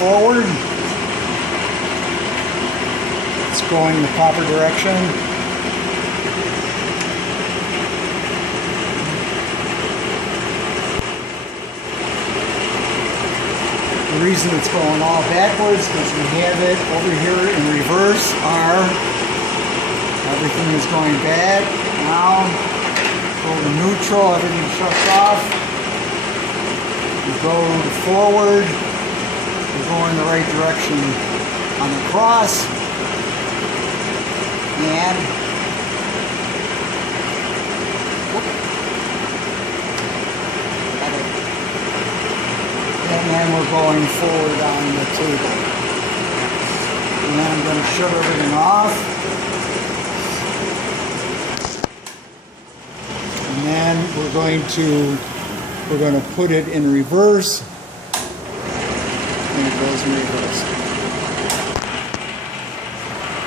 forward. It's going the proper direction. The reason it's going all backwards because we have it over here in reverse. Everything is going back. Now go to neutral, everything shuts off. We go forward. We go in the right direction on the cross. And we're going forward on the table. And then I'm going to shut everything off. And then we're going to put it in reverse. And it goes in reverse.